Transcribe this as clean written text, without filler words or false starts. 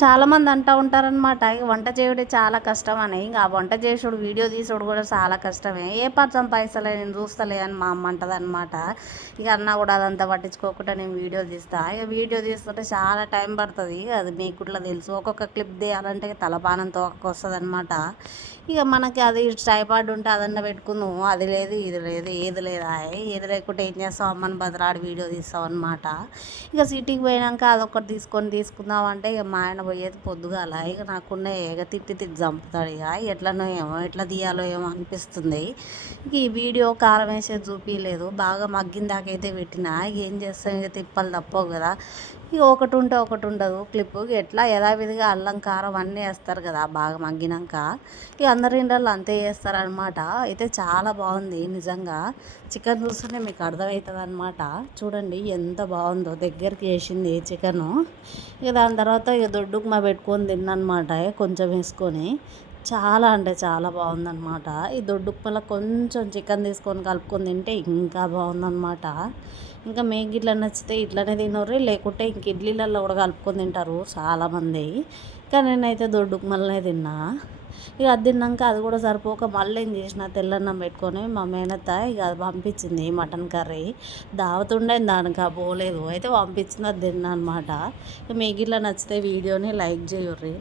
చాలామంది అంటూ ఉంటారనమాట ఇక వంట చేసుడే చాలా కష్టం అని. ఇంక ఆ వంట చేసుడు వీడియో తీసుడు కూడా చాలా కష్టమే. ఏ పచ్చం పైసలే నేను చూస్తలే అని మా అమ్మ అంటదనమాట. ఇక అన్న కూడా అదంతా పట్టించుకోకుండా నేను వీడియో తీస్తా. ఇక వీడియో తీస్తుంటే చాలా టైం పడుతుంది. అది మీకు కూడా తెలుసు. ఒక్కొక్క క్లిప్ తీయాలంటే తలపానం తోకకొస్తుంది అనమాట. ఇక మనకి అది ట్రైపాడ్ ఉంటే అదన్న పెట్టుకుందాము. అది లేదు ఇది లేదు ఏది లేదా ఏది లేకుంటే ఏం చేస్తావు అమ్మని బతిలాడి వీడియో తీస్తావు అనమాట. ఇక సిటీకి పోయినాక అదొకటి తీసుకుందామంటే ఇక మా ఆయన పోయేది పొద్దుగాల. ఇక నాకున్న ఇక తిట్టి చంపుతాడు. ఇక ఎట్లనో ఏమో ఎట్లా తీయాలో ఏమో అనిపిస్తుంది. ఇక ఈ వీడియో కారం వేసేది చూపించలేదు. బాగా మగ్గిన దాకైతే పెట్టినా. ఇక ఏం చేస్తాం, ఇక తిప్పలు తప్పవు కదా. ఇక ఒకటి ఉంటే ఒకటి ఉండదు క్లిప్పు. ఎట్లా యథావిధిగా అల్లం కారం అన్నీ వేస్తారు కదా బాగా మగ్గినాక. ఇక అందరి ఇండ్లలో అంతే చేస్తారనమాట. అయితే చాలా బాగుంది నిజంగా. చికెన్ చూస్తేనే మీకు అర్థమవుతుంది అనమాట. చూడండి ఎంత బాగుందో, దగ్గరికి వేసింది చికెను. ఇక దాని తర్వాత ఇక దొడ్డు ఉప్మా పెట్టుకొని తిన్నమాట కొంచెం వేసుకొని. చాలా అంటే చాలా బాగుందన్నమాట. ఈ దొడ్డు ఉప్మాలో కొంచెం చికెన్ తీసుకొని కలుపుకొని తింటే ఇంకా బాగుందన్నమాట. ఇంకా మీకు ఇట్లా నచ్చితే ఇట్లనే తినరు, లేకుంటే ఇంక ఇడ్లీలలో కూడా కలుపుకొని తింటారు చాలామంది. కానీ నేనైతే దొడ్డు ఉప్మాలనే తిన్నా. ఇక అది తిన్నాక అది కూడా సరిపోక మళ్ళీ ఏం చేసిన తెల్లన్నం పెట్టుకొని మా మేనత్త ఇక అది పంపించింది మటన్ కర్రీ. దావతుండే దానికి పోలేదు, అయితే పంపించింది, అది తిన్నా అనమాట. మీకు ఇట్లా నచ్చితే వీడియోని లైక్ చేయుర్రి.